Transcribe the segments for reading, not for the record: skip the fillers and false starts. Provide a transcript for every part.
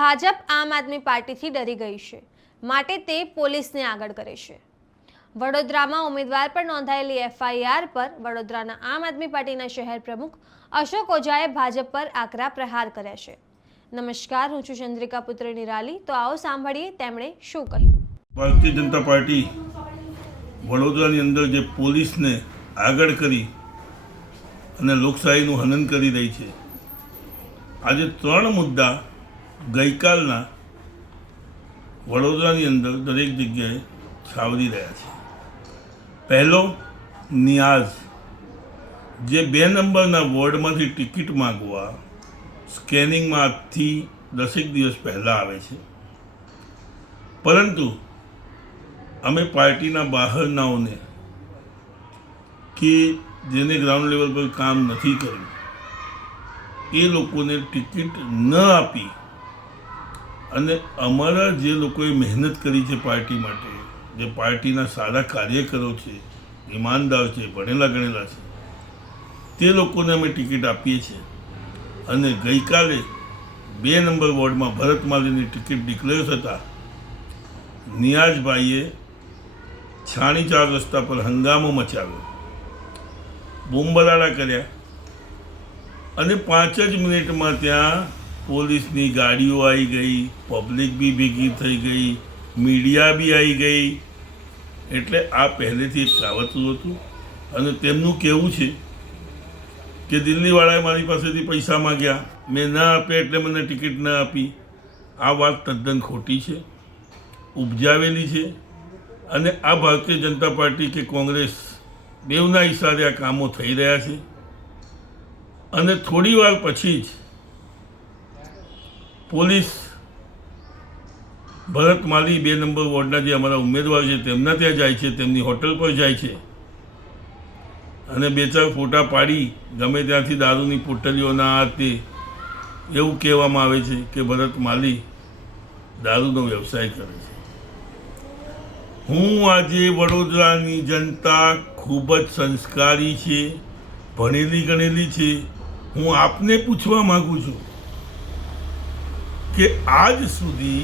ભાજપ આમ આદમી પાર્ટીથી ડરી ગઈ છે, માટે તે પોલીસને આગળ કરે છે। વડોદરામાં ઉમેદવાર પર નોંધાયેલી FIR પર વડોદરાના આમ આદમી પાર્ટીના શહેર પ્રમુખ અશોક ઓઝાએ ભાજપ પર આકરા પ્રહાર કર્યા છે। નમસ્કાર, હું છું ચંદ્રિકા પુત્ર નિરાલી। તો આવો સાંભળીએ તેમણે શું કહ્યું। ભારતીય જનતા પાર્ટી વડોદરાની અંદર જે પોલીસને આગળ કરી અને લોકશાહીનું હનન કરી રહી છે, આજે 3 મુદ્દા ગઈકાલના વડોદરાની અંદર દરેક જગ્યાએ છાવરી રહ્યા છે। પહેલો, નિયાઝ, જે 2 નંબરના વોર્ડમાંથી ટિકિટ માગવા સ્કેનિંગમાં આજથી 10 દિવસ પહેલાં આવે છે, પરંતુ અમે પાર્ટીના બહારનાઓને કે જેને ગ્રાઉન્ડ લેવલ પર કામ નથી કર્યું એ લોકોને ટિકિટ ન આપી અને અમારા જે લોકોએ મહેનત કરી છે પાર્ટી માટે, જે પાર્ટીના સારા કાર્યકરો છે, ઈમાનદાર છે, ભણેલા ગણેલા છે, તે લોકોને અમે ટિકિટ આપીએ છીએ। અને ગઈકાલે 2 નંબર વોર્ડમાં ભરતમાલીની ટિકિટ ડિક્લેર થતાં નિયાઝભાઈએ છાણી 4 રસ્તા પર હંગામો મચાવ્યો, બોમ્બરાડા કર્યા અને 5 જ મિનિટમાં ત્યાં પોલીસની ગાડીઓ આવી ગઈ, પબ્લિક બી ભેગી થઈ ગઈ, મીડિયા બી આવી ગઈ। એટલે આ પહેલેથી એક કાવતરું હતું અને તેમનું કહેવું છે કે દિલ્હીવાળાએ મારી પાસેથી પૈસા માગ્યા, મેં ના આપ્યા એટલે મને ટિકિટ ના આપી। આ વાત તદ્દન ખોટી છે, ઉપજાવેલી છે અને આ ભારતીય જનતા પાર્ટી કે કોંગ્રેસ બેવના ઈશારે આ કામો થઈ રહ્યા છે। અને થોડી વાર પછી જ પોલીસ ભરતમાલી 2 નંબર વોર્ડના જે અમારા ઉમેદવાર છે તેમના ત્યાં જાય છે, તેમની હોટલ પર જાય છે અને 2-4 ફોટા પાડી ગમે ત્યાંથી દારૂની પોટલીઓના આ તે એવું કહેવામાં આવે છે કે ભરતમાલી દારૂનો વ્યવસાય કરે છે। હું આજે વડોદરાની જનતા ખૂબ જ સંસ્કારી છે, ભણેલી ગણેલી છે। હું આપને પૂછવા માગું છું કે આજ સુધી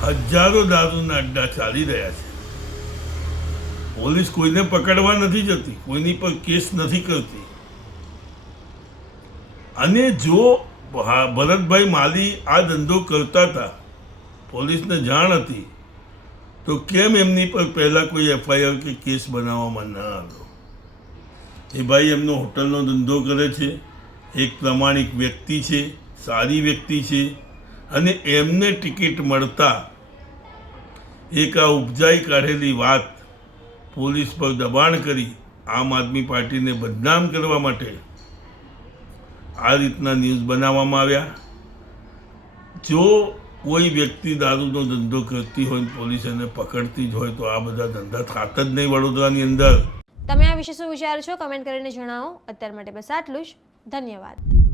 હજારો દારૂના અડ્ડા ચાલી રહ્યા છે, પોલીસ કોઈને પકડવા નથી જતી, કોઈની પર કેસ નથી કરતી। અને જો ભરતભાઈ માલી આ ધંધો કરતા હતા, પોલીસને જાણ હતી, તો કેમ એમની પર પહેલાં કોઈ FIR કે કેસ બનાવવામાં ન આવ્યો? એ ભાઈ એમનો હોટલનો ધંધો કરે છે, એક પ્રામાણિક વ્યક્તિ છે, સારી વ્યક્તિ છે અને એમને ટિકિટ મળતા એક આ ઉપજાઈ કાઢેલી વાત પોલીસ પર દબાણ કરી આમ આદમી પાર્ટીને બદનામ કરવા માટે આ રીતના ન્યૂઝ બનાવવામાં આવ્યા। જો કોઈ વ્યક્તિ દારૂનો ધંધો કરતી હોય, પોલીસ એને પકડતી જ હોય, તો આ બધા ધંધા થાત જ નહીં વડોદરાની અંદર। તમે આ વિશે શું વિચારો છો? કમેન્ટ કરીને જણાવો। અત્યાર માટે બસ આટલું જ। ધન્યવાદ।